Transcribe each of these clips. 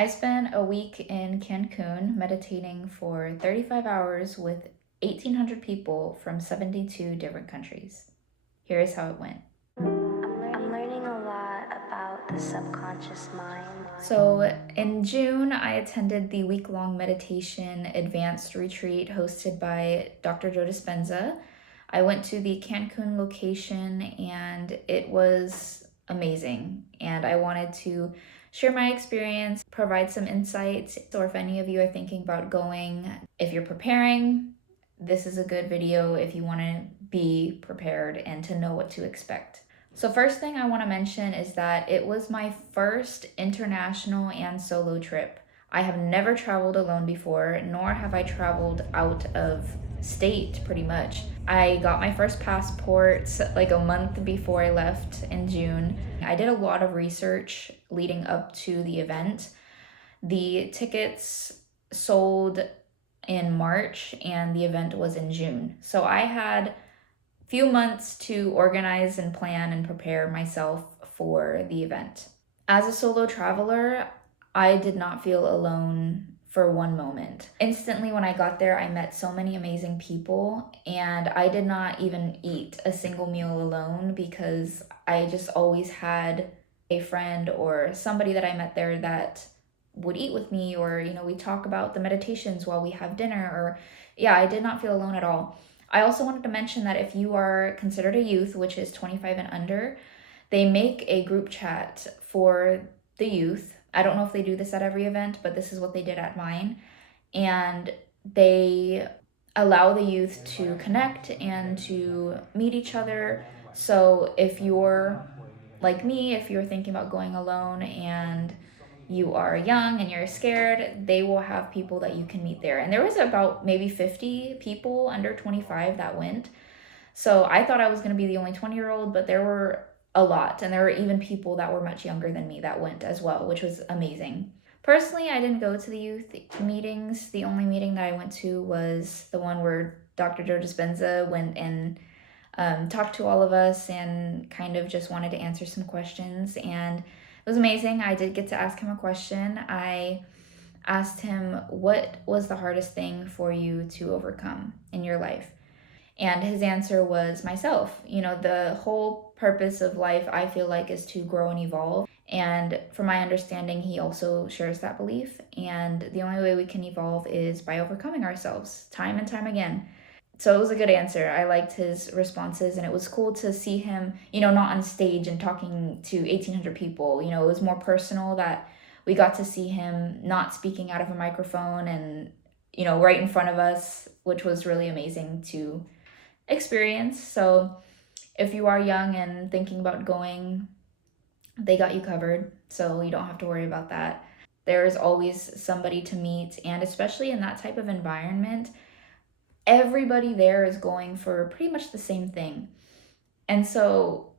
I spent a week in Cancun meditating for 35 hours with 1,800 people from 72 different countries. Here's how it went. I'm learning a lot about the subconscious mind. So, in June, I attended the week-long meditation advanced retreat hosted by Dr. Joe Dispenza. I went to the Cancun location and it was amazing. And I wanted to share my experience, provide some insights. So, if any of you are thinking about going, if you're preparing, this is a good video if you want to be prepared and to know what to expect. So first thing I want to mention is that it was my first international and solo trip. I have never traveled alone before, nor have I traveled out of state pretty much. I got my first passport like a month before I left in June. I did a lot of research leading up to the event. The tickets sold in March and the event was in June. So I had few months to organize and plan and prepare myself for the event. As a solo traveler, I did not feel alone for one moment. Instantly, when I got there, I met so many amazing people, and I did not even eat a single meal alone because I just always had a friend or somebody that I met there that would eat with me, or we talk about the meditations while we have dinner, or yeah, I did not feel alone at all. I also wanted to mention that if you are considered a youth, which is 25 and under, they make a group chat for the youth. I don't know if they do this at every event, but this is what they did at mine. And they allow the youth to connect and to meet each other. So if you're like me, if you're thinking about going alone and you are young and you're scared, they will have people that you can meet there. And there was about maybe 50 people under 25 that went. So I thought I was going to be the only 20-year-old, but there were a lot. And there were even people that were much younger than me that went as well, which was amazing. Personally, I didn't go to the youth meetings. The only meeting that I went to was the one where Dr. Joe Dispenza went and talked to all of us and kind of just wanted to answer some questions. And it was amazing. I did get to ask him a question. I asked him, what was the hardest thing for you to overcome in your life? And his answer was myself. The whole purpose of life, I feel like, is to grow and evolve. And from my understanding, he also shares that belief. And the only way we can evolve is by overcoming ourselves time and time again. So it was a good answer. I liked his responses, and it was cool to see him, not on stage and talking to 1,800 people. It was more personal, that we got to see him not speaking out of a microphone and, right in front of us, which was really amazing to experience. So if you are young and thinking about going, they got you covered, so you don't have to worry about that. There is always somebody to meet, and especially in that type of environment, everybody there is going for pretty much the same thing. And so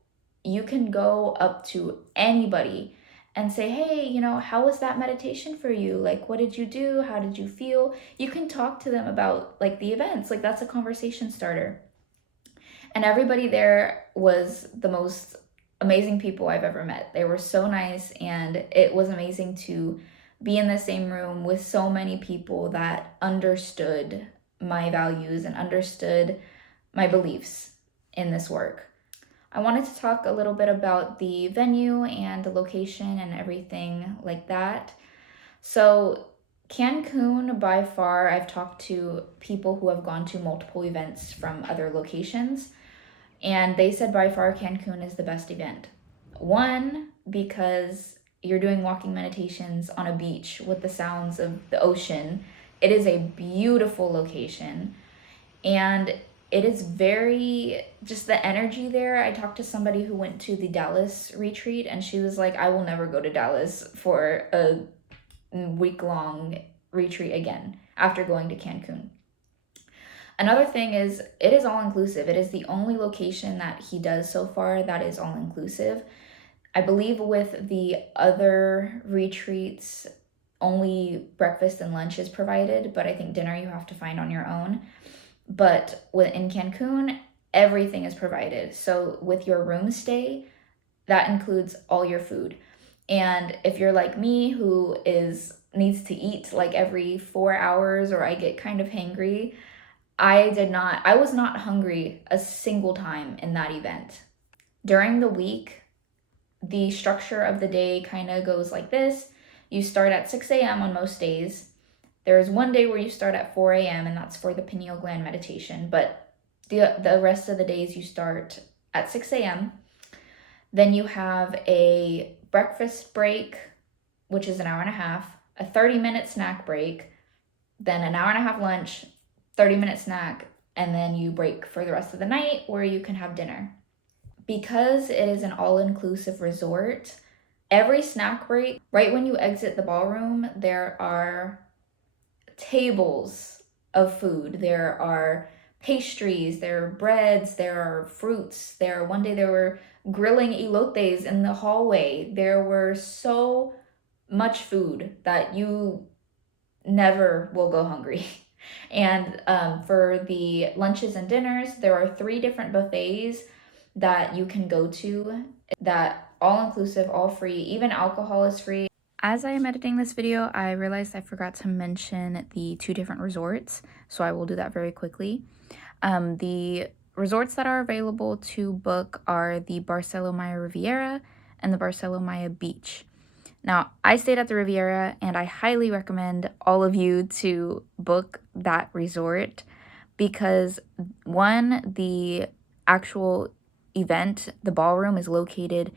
you can go up to anybody and say, hey, how was that meditation for you? Like, what did you do? How did you feel? You can talk to them about like the events. Like, that's a conversation starter. And everybody there was the most amazing people I've ever met. They were so nice, and it was amazing to be in the same room with so many people that understood my values and understood my beliefs in this work. I wanted to talk a little bit about the venue and the location and everything like that. So Cancun, by far, I've talked to people who have gone to multiple events from other locations, and they said by far Cancun is the best event. One, because you're doing walking meditations on a beach with the sounds of the ocean. It is a beautiful location, and it is just the energy there. I talked to somebody who went to the Dallas retreat, and she was like, I will never go to Dallas for a week-long retreat again after going to Cancun. Another thing is, it is all-inclusive. It is the only location that he does so far that is all-inclusive. I believe with the other retreats, only breakfast and lunch is provided, but I think dinner you have to find on your own. But in Cancun, everything is provided. So with your room stay, that includes all your food. And if you're like me, who needs to eat like every 4 hours, or I get kind of hangry, I was not hungry a single time in that event. During the week, the structure of the day kind of goes like this. You start at 6 a.m. on most days. There's one day where you start at 4 a.m., and that's for the pineal gland meditation, but the rest of the days you start at 6 a.m. Then you have a breakfast break, which is an hour and a half, a 30-minute snack break, then an hour and a half lunch, 30-minute snack, and then you break for the rest of the night where you can have dinner. Because it is an all-inclusive resort, every snack break, right when you exit the ballroom, there are tables of food. There are pastries, there are breads, there are fruits. One day there were grilling elotes in the hallway. There were so much food that you never will go hungry. And for the lunches and dinners, there are 3 different buffets that you can go to, that all inclusive, all free, even alcohol is free. As I am editing this video, I realized I forgot to mention the 2 different resorts, so I will do that very quickly. The resorts that are available to book are the Barcelona Riviera and the Barcelona Beach. Now, I stayed at the Riviera, and I highly recommend all of you to book that resort because, one, the actual event, the ballroom, is located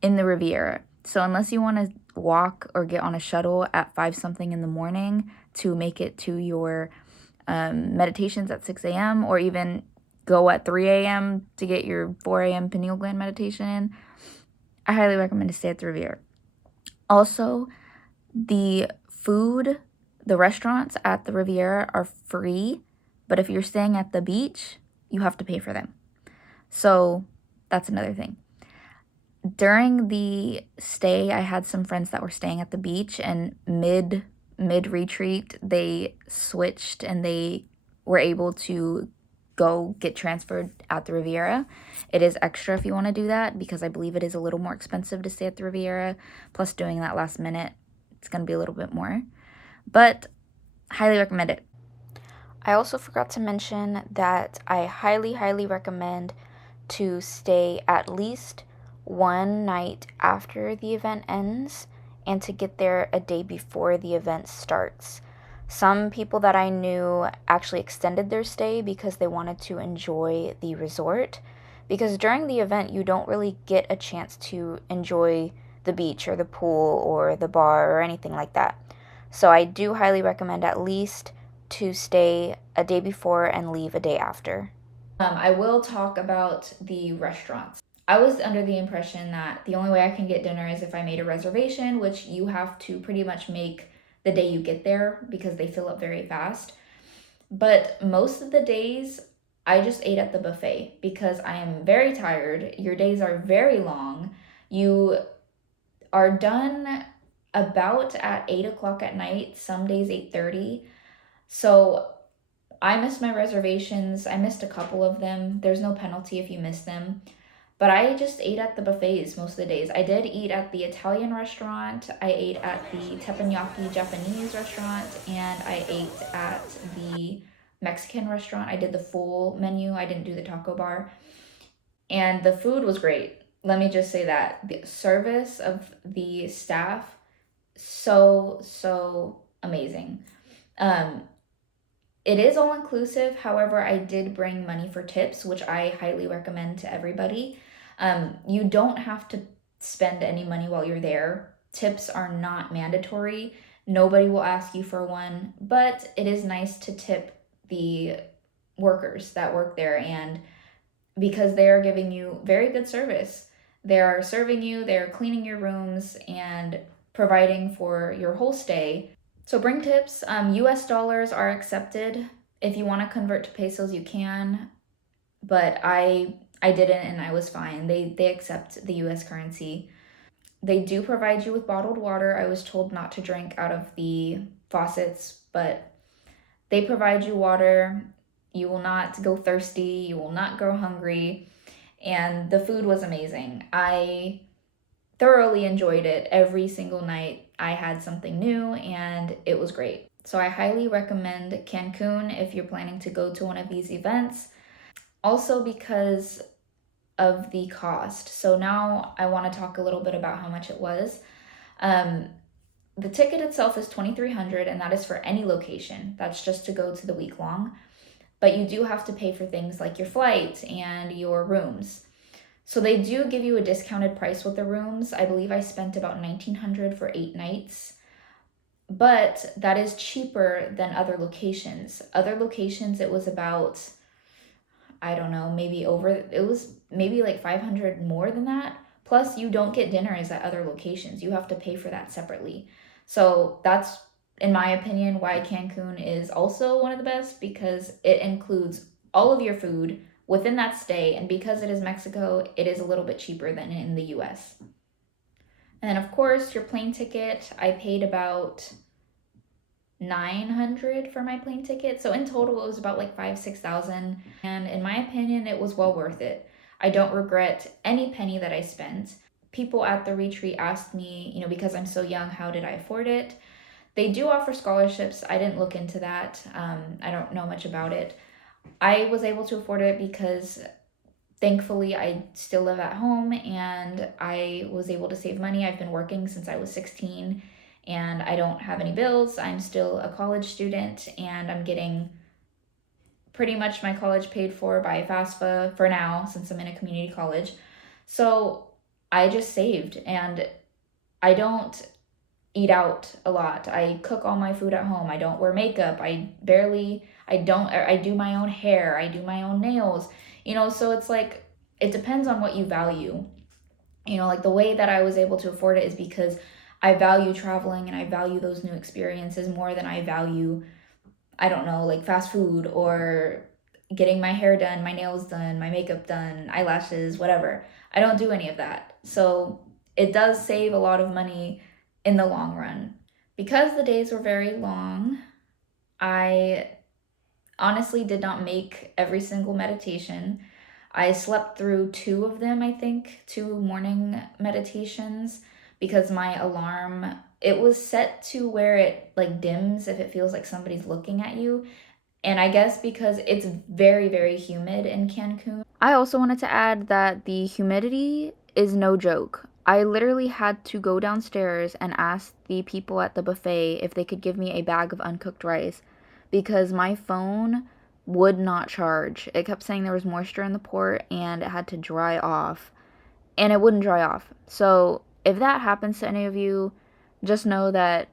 in the Riviera. So unless you want to walk or get on a shuttle at 5 something in the morning to make it to your meditations at 6 a.m. or even go at 3 a.m. to get your 4 a.m. pineal gland meditation in, I highly recommend to stay at the Riviera. Also, the food, the restaurants at the Riviera are free, but if you're staying at the beach, you have to pay for them. So that's another thing. During the stay, I had some friends that were staying at the beach, and mid retreat, they switched and they were able to go get transferred at the Riviera. It is extra if you want to do that because I believe it is a little more expensive to stay at the Riviera. Plus, doing that last minute, it's going to be a little bit more. But highly recommend it. I also forgot to mention that I highly recommend to stay at least one night after the event ends and to get there a day before the event starts. Some people that I knew actually extended their stay because they wanted to enjoy the resort. Because during the event, you don't really get a chance to enjoy the beach or the pool or the bar or anything like that. So I do highly recommend at least to stay a day before and leave a day after. I will talk about the restaurants. I was under the impression that the only way I can get dinner is if I made a reservation, which you have to pretty much make the day you get there because they fill up very fast. But most of the days, I just ate at the buffet because I am very tired. Your days are very long. You are done about at 8 o'clock at night, some days 8:30. So I missed my reservations. I missed a couple of them. There's no penalty if you miss them. But I just ate at the buffets most of the days. I did eat at the Italian restaurant, I ate at the teppanyaki Japanese restaurant, and I ate at the Mexican restaurant. I did the full menu, I didn't do the taco bar. And the food was great. Let me just say that. The service of the staff, so amazing. It is all inclusive. However, I did bring money for tips, which I highly recommend to everybody. You don't have to spend any money while you're there. Tips are not mandatory. Nobody will ask you for one, but it is nice to tip the workers that work there, and because they are giving you very good service. They are serving you, they are cleaning your rooms, and providing for your whole stay. So bring tips. US dollars are accepted. If you want to convert to pesos, you can, but I didn't, and I was fine. They accept the US currency. They do provide you with bottled water. I was told not to drink out of the faucets, but they provide you water. You will not go thirsty, you will not go hungry, and the food was amazing. thoroughly enjoyed it. Every single night I had something new and it was great. So I highly recommend Cancun if you're planning to go to one of these events. Also because of the cost. So now I want to talk a little bit about how much it was. The ticket itself is $2,300 and that is for any location. That's just to go to the week long. But you do have to pay for things like your flight and your rooms. So they do give you a discounted price with the rooms. I believe I spent about $1,900 for 8 nights. But that is cheaper than other locations. Other locations it was about, I don't know, it was maybe like 500 more than that. Plus you don't get dinners at other locations. You have to pay for that separately. So that's, in my opinion, why Cancun is also one of the best, because it includes all of your food within that stay, and because it is Mexico, it is a little bit cheaper than in the US. And then of course your plane ticket, I paid about $900 for my plane ticket. So in total it was about like 5,000-6,000, and in my opinion it was well worth it. I don't regret any penny that I spent. People at the retreat asked me, because I'm so young, how did I afford it? They do offer scholarships. I didn't look into that. I don't know much about it. I was able to afford it because thankfully I still live at home and I was able to save money. I've been working since I was 16 and I don't have any bills. I'm still a college student and I'm getting pretty much my college paid for by FAFSA for now, since I'm in a community college. So I just saved, and I don't eat out a lot. I cook all my food at home. I don't wear makeup. I do my own hair. I do my own nails. So it's like, it depends on what you value. Like the way that I was able to afford it is because I value traveling and I value those new experiences more than I value, I don't know, like fast food or getting my hair done, my nails done, my makeup done, eyelashes, whatever. I don't do any of that. So it does save a lot of money in the long run. Because the days were very long, I honestly did not make every single meditation. I slept through 2 of them, I think, 2 morning meditations, because my alarm, it was set to where it like dims if it feels like somebody's looking at you. And I guess because it's very, very humid in Cancun. I also wanted to add that the humidity is no joke. I literally had to go downstairs and ask the people at the buffet if they could give me a bag of uncooked rice because my phone would not charge. It kept saying there was moisture in the port and it had to dry off. And it wouldn't dry off. So if that happens to any of you, just know that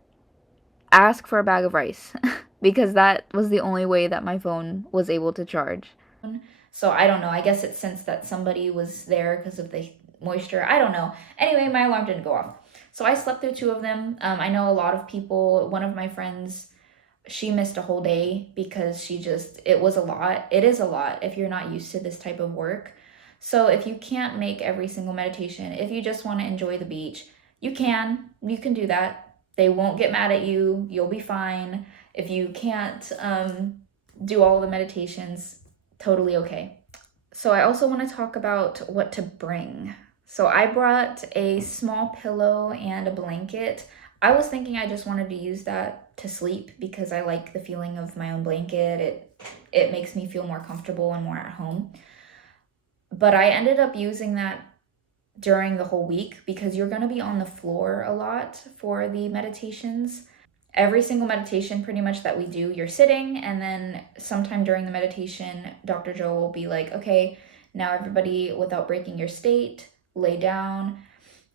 ask for a bag of rice because that was the only way that my phone was able to charge. So I don't know. I guess it sensed that somebody was there because of the moisture. I don't know. Anyway, my alarm didn't go off. So I slept through 2 of them. I know a lot of people, one of my friends, she missed a whole day because it was a lot. It is a lot if you're not used to this type of work. So if you can't make every single meditation, if you just want to enjoy the beach, you can do that. They won't get mad at you. You'll be fine. If you can't do all the meditations, totally okay. So I also want to talk about what to bring. So I brought a small pillow and a blanket. I was thinking I just wanted to use that to sleep because I like the feeling of my own blanket. It makes me feel more comfortable and more at home. But I ended up using that during the whole week because you're going to be on the floor a lot for the meditations. Every single meditation pretty much that we do, you're sitting, and then sometime during the meditation, Dr. Joe will be like, okay, now everybody, without breaking your state, lay down,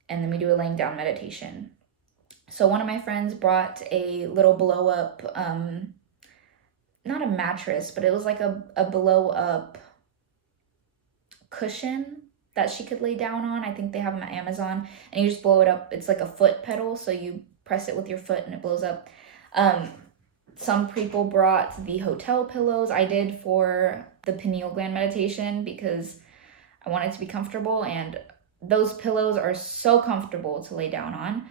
and then we do a laying down meditation. So one of my friends brought a little blow up, not a mattress, but it was like a blow up cushion that she could lay down on. I think they have them at Amazon, and you just blow it up. It's like a foot pedal, so you press it with your foot and it blows up. Some people brought the hotel pillows. I did for the pineal gland meditation because I wanted to be comfortable, and those pillows are so comfortable to lay down on.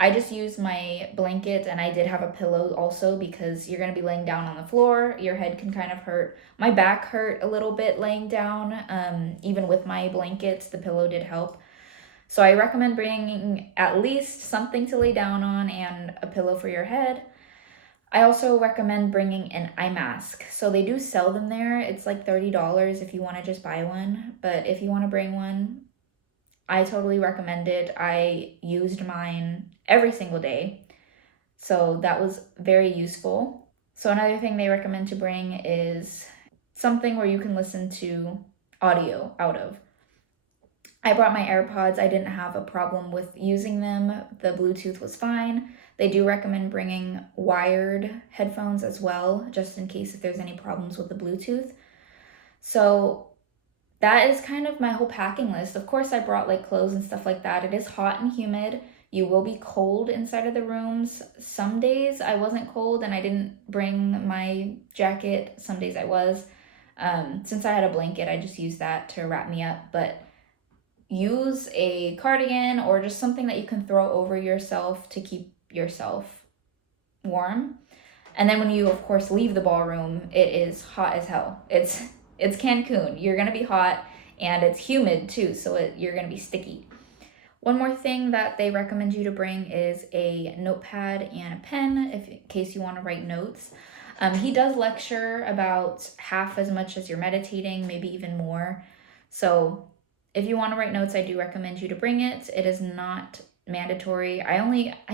I just used my blanket, and I did have a pillow also because you're going to be laying down on the floor. Your head can kind of hurt. My back hurt a little bit laying down. Even with my blanket, the pillow did help. So I recommend bringing at least something to lay down on and a pillow for your head. I also recommend bringing an eye mask. So they do sell them there. It's like $30 if you want to just buy one. But if you want to bring one, I totally recommend it. I used mine every single day. So that was very useful. So another thing they recommend to bring is something where you can listen to audio out of. I brought my AirPods. I didn't have a problem with using them. The Bluetooth was fine. They do recommend bringing wired headphones as well, just in case if there's any problems with the Bluetooth. So that is kind of my whole packing list. Of course, I brought like clothes and stuff like that. It is hot and humid. You will be cold inside of the rooms. Some days I wasn't cold and I didn't bring my jacket. Some days I was. Since I had a blanket, I just used that to wrap me up. But use a cardigan or just something that you can throw over yourself to keep yourself warm. And then when you, of course, leave the ballroom, it is hot as hell. It's Cancun. You're gonna be hot, and it's humid too, so you're gonna be sticky. One more thing that they recommend you to bring is a notepad and a pen, in case you want to write notes. He does lecture about half as much as you're meditating, maybe even more. So if you want to write notes, I do recommend you to bring it. It is not mandatory. I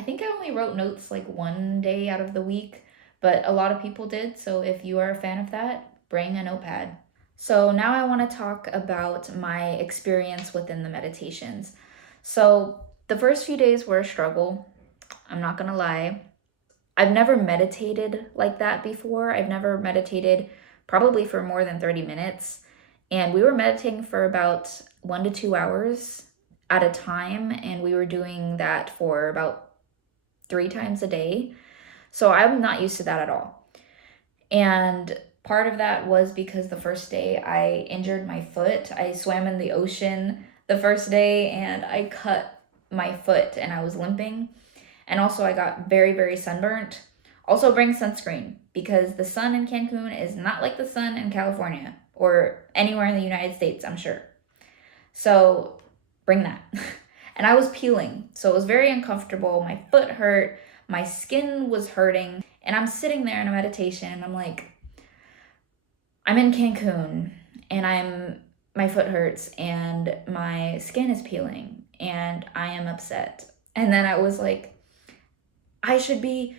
think I only wrote notes like one day out of the week, but a lot of people did. So if you are a fan of that, bring a notepad. So now I want to talk about my experience within the meditations. So the first few days were a struggle. I'm not going to lie. I've never meditated like that before. I've never meditated probably for more than 30 minutes. And we were meditating for about 1 to 2 hours at a time. And we were doing that for about 3 times a day. So I'm not used to that at all. And part of that was because the first day I injured my foot. I swam in the ocean the first day and I cut my foot and I was limping. And also I got very, very sunburnt. Also bring sunscreen because the sun in Cancun is not like the sun in California or anywhere in the United States, I'm sure. So bring that. And I was peeling, so it was very uncomfortable. My foot hurt, my skin was hurting, and I'm sitting there in a meditation and I'm like, I'm in Cancun and my foot hurts and my skin is peeling and I am upset. And then I was like, I should be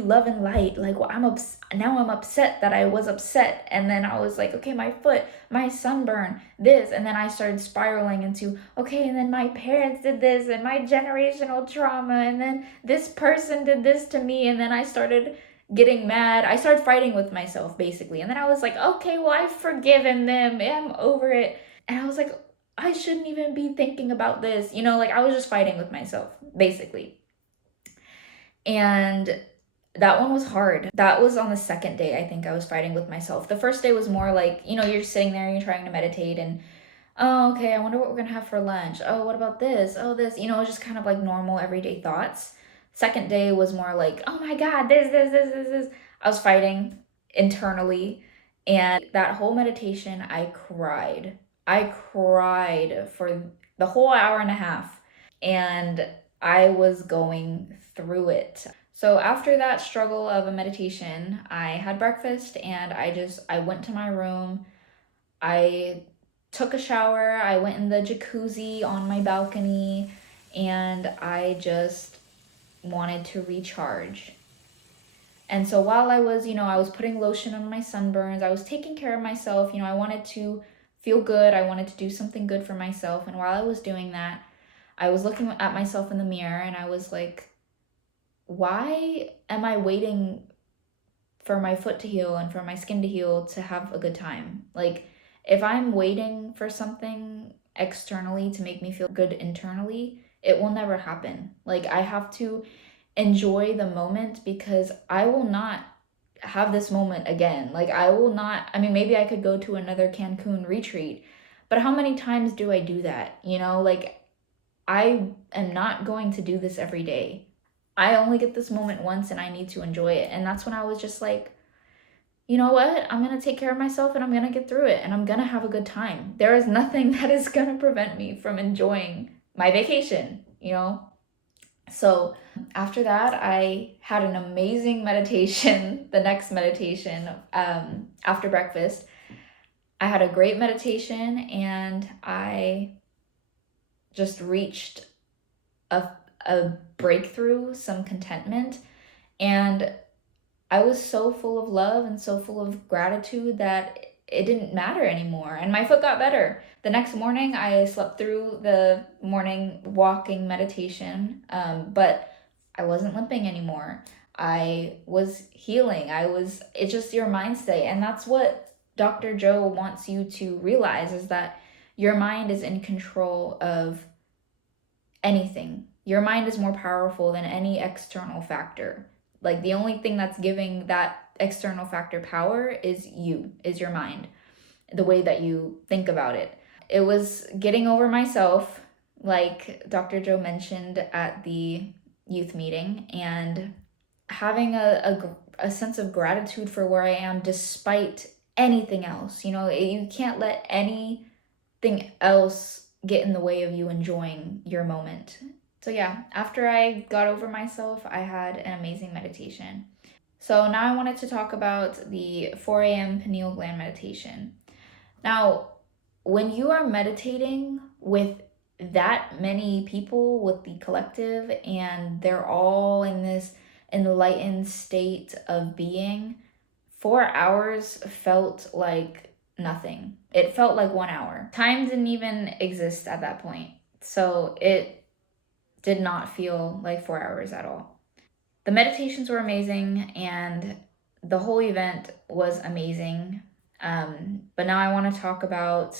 love and light. Like, well, now I'm upset that I was upset. And then I was like, okay, my foot, my sunburn, this. And then I started spiraling into, okay, and then my parents did this and my generational trauma. And then this person did this to me. And then I started getting mad. I started fighting with myself, basically. And then I was like, okay, well, I've forgiven them. I'm over it. And I was like, I shouldn't even be thinking about this. Like I was just fighting with myself, basically. And that one was hard. That was on the second day, I think I was fighting with myself. The first day was more like, you're sitting there and you're trying to meditate and, oh, okay, I wonder what we're gonna have for lunch. Oh, what about this? Oh, this, just kind of like normal everyday thoughts. Second day was more like, oh my God, this. I was fighting internally. And that whole meditation, I cried. I cried for the whole hour and a half. And I was going through it. So after that struggle of a meditation, I had breakfast and I went to my room. I took a shower. I went in the jacuzzi on my balcony and I just wanted to recharge. And so while I was putting lotion on my sunburns, I was taking care of myself. I wanted to feel good. I wanted to do something good for myself. And while I was doing that, I was looking at myself in the mirror and I was like, why am I waiting for my foot to heal and for my skin to heal to have a good time? Like, if I'm waiting for something externally to make me feel good internally, it will never happen. Like, I have to enjoy the moment because I will not have this moment again. Like, maybe I could go to another Cancun retreat, but how many times do I do that? Like, I am not going to do this every day. I only get this moment once and I need to enjoy it. And that's when I was just like, you know what? I'm going to take care of myself and I'm going to get through it and I'm going to have a good time. There is nothing that is going to prevent me from enjoying my vacation, So after that, I had an amazing meditation, the next meditation, after breakfast. I had a great meditation, and I just reached a, a breakthrough, some contentment. And I was so full of love and so full of gratitude that it didn't matter anymore. And my foot got better. The next morning, I slept through the morning walking meditation, but I wasn't limping anymore. I was healing. It's just your mind state. And that's what Dr. Joe wants you to realize, is that your mind is in control of anything. Your mind is more powerful than any external factor. Like, the only thing that's giving that external factor power is your mind, the way that you think about it. It was getting over myself, like Dr. Joe mentioned at the youth meeting, and having a sense of gratitude for where I am despite anything else. You can't let anything else get in the way of you enjoying your moment. So, yeah, after I got over myself, I had an amazing meditation. So, now I wanted to talk about the 4 a.m. pineal gland meditation. Now, when you are meditating with that many people, with the collective, and they're all in this enlightened state of being, 4 hours felt like nothing. It felt like 1 hour. Time didn't even exist at that point. So it did not feel like 4 hours at all. The meditations were amazing, and the whole event was amazing. But now I want to talk about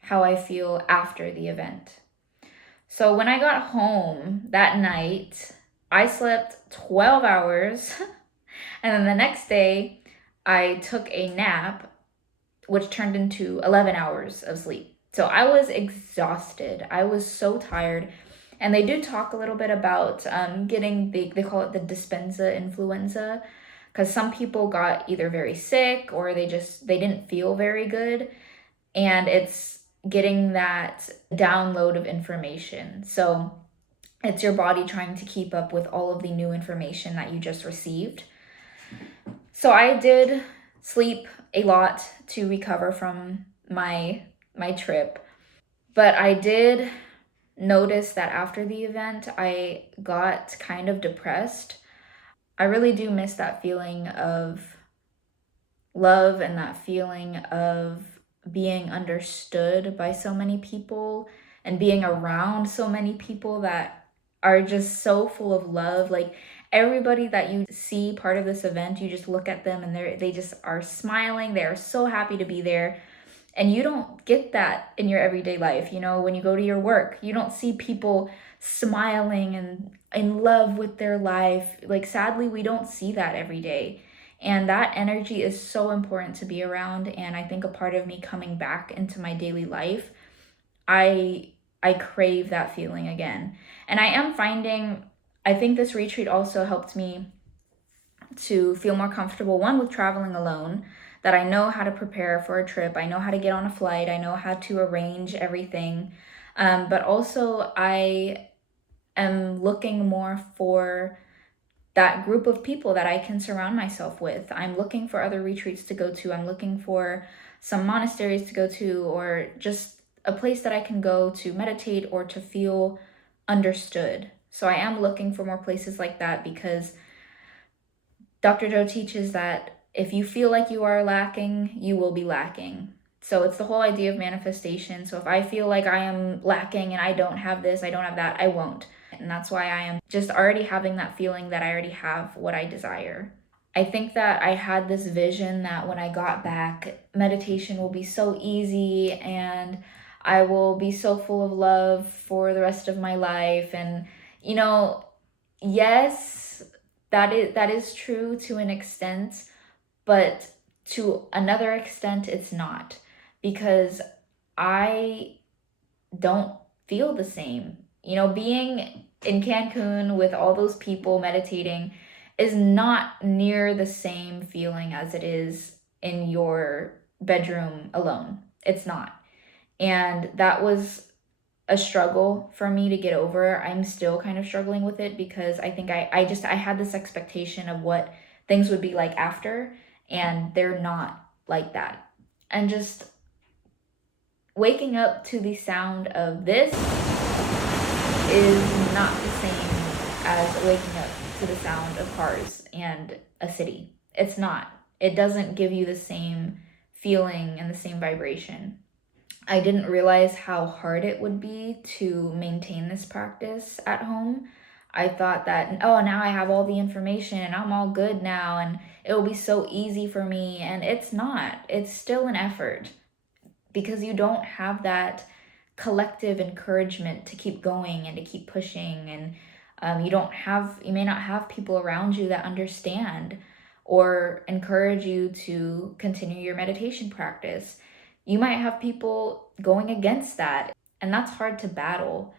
how I feel after the event. So when I got home that night, I slept 12 hours. And then the next day, I took a nap, which turned into 11 hours of sleep. So I was exhausted. I was so tired. And they do talk a little bit about getting, they call it the Dispenza influenza, because some people got either very sick or they didn't feel very good. And it's getting that download of information. So it's your body trying to keep up with all of the new information that you just received. So I did sleep a lot to recover from my trip, but I did notice that after the event I got kind of depressed. I really do miss that feeling of love and that feeling of being understood by so many people and being around so many people that are just so full of love. Like, everybody that you see part of this event, you just look at them and they just are smiling. They are so happy to be there. And you don't get that in your everyday life. When you go to your work, you don't see people smiling and in love with their life. Like, sadly, we don't see that every day. And that energy is so important to be around. And I think a part of me coming back into my daily life, I crave that feeling again. And I think this retreat also helped me to feel more comfortable, one, with traveling alone, that I know how to prepare for a trip. I know how to get on a flight. I know how to arrange everything. But also, I am looking more for that group of people that I can surround myself with. I'm looking for other retreats to go to. I'm looking for some monasteries to go to, or just a place that I can go to meditate or to feel understood. So I am looking for more places like that, because Dr. Joe teaches that if you feel like you are lacking, you will be lacking. So it's the whole idea of manifestation. So if I feel like I am lacking and I don't have this, I don't have that, I won't. And that's why I am just already having that feeling that I already have what I desire. I think that I had this vision that when I got back, meditation will be so easy and I will be so full of love for the rest of my life. And, yes, that is true to an extent, but to another extent, it's not, because I don't feel the same. Being in Cancun with all those people meditating is not near the same feeling as it is in your bedroom alone. It's not. And that was a struggle for me to get over. I'm still kind of struggling with it because I think I had this expectation of what things would be like after, and they're not like that. And just waking up to the sound of this is not the same as waking up to the sound of cars and a city. It's not. It doesn't give you the same feeling and the same vibration. I didn't realize how hard it would be to maintain this practice at home. I thought that, oh, now I have all the information and I'm all good now and it will be so easy for me. And it's not. It's still an effort because you don't have that collective encouragement to keep going and to keep pushing. And you may not have people around you that understand or encourage you to continue your meditation practice. You might have people going against that, and that's hard to battle.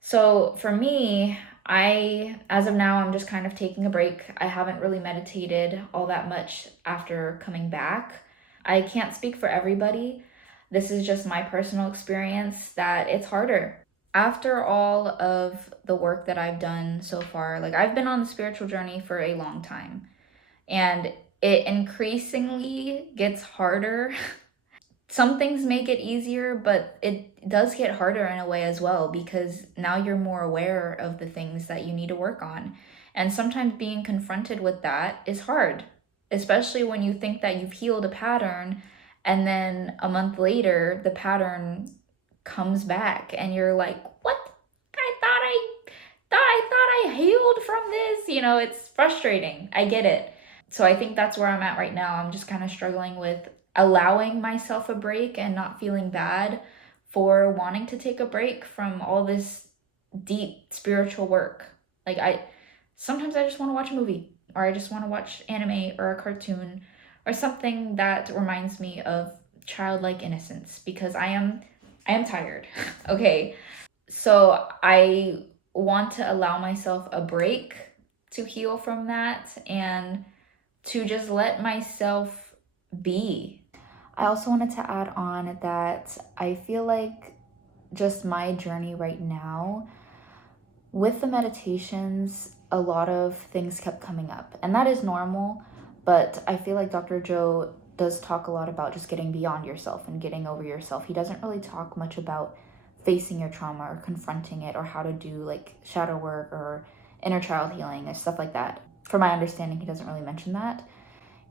So for me, as of now, I'm just kind of taking a break. I haven't really meditated all that much after coming back. I can't speak for everybody. This is just my personal experience that it's harder. After all of the work that I've done so far, like I've been on the spiritual journey for a long time, and it increasingly gets harder. Some things make it easier, but it does get harder in a way as well because now you're more aware of the things that you need to work on. And sometimes being confronted with that is hard, especially when you think that you've healed a pattern and then a month later the pattern comes back and you're like, "What? I thought I healed from this." It's frustrating. I get it. So I think that's where I'm at right now. I'm just kind of struggling with allowing myself a break and not feeling bad for wanting to take a break from all this deep spiritual work. Like sometimes I just want to watch a movie, or I just want to watch anime or a cartoon or something that reminds me of childlike innocence because I am tired. Okay. So I want to allow myself a break to heal from that and to just let myself be. I also wanted to add on that I feel like just my journey right now with the meditations, a lot of things kept coming up, and that is normal. But I feel like Dr. Joe does talk a lot about just getting beyond yourself and getting over yourself. He doesn't really talk much about facing your trauma or confronting it or how to do like shadow work or inner child healing and stuff like that. From my understanding, he doesn't really mention that.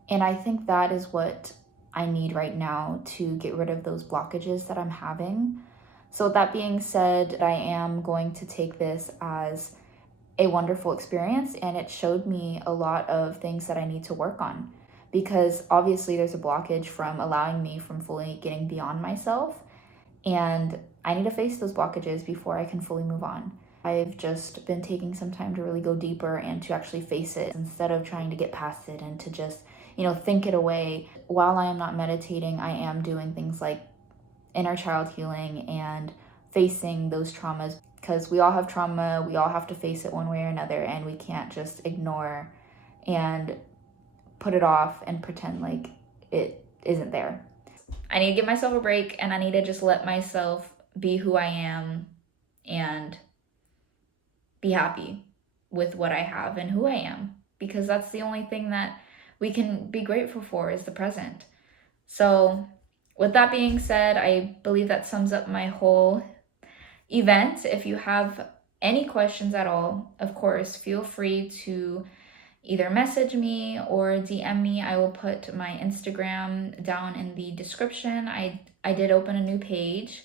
And I think that is what I need right now to get rid of those blockages that I'm having. So with that being said, I am going to take this as a wonderful experience, and it showed me a lot of things that I need to work on, because obviously there's a blockage from allowing me from fully getting beyond myself, and I need to face those blockages before I can fully move on. I've just been taking some time to really go deeper and to actually face it instead of trying to get past it and to just, think it away. While I am not meditating, I am doing things like inner child healing and facing those traumas, because we all have trauma. We all have to face it one way or another, and we can't just ignore and put it off and pretend like it isn't there. I need to give myself a break, and I need to just let myself be who I am and be happy with what I have and who I am, because that's the only thing that we can be grateful for is the present. So with that being said, I believe that sums up my whole event. If you have any questions at all, of course, feel free to either message me or DM me. I will put my Instagram down in the description. I did open a new page.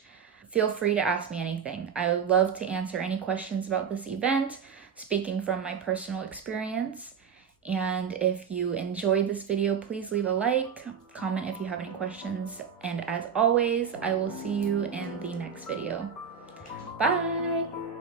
Feel free to ask me anything. I would love to answer any questions about this event, speaking from my personal experience. And if you enjoyed this video, please leave a like, comment if you have any questions. And as always, I will see you in the next video. Bye!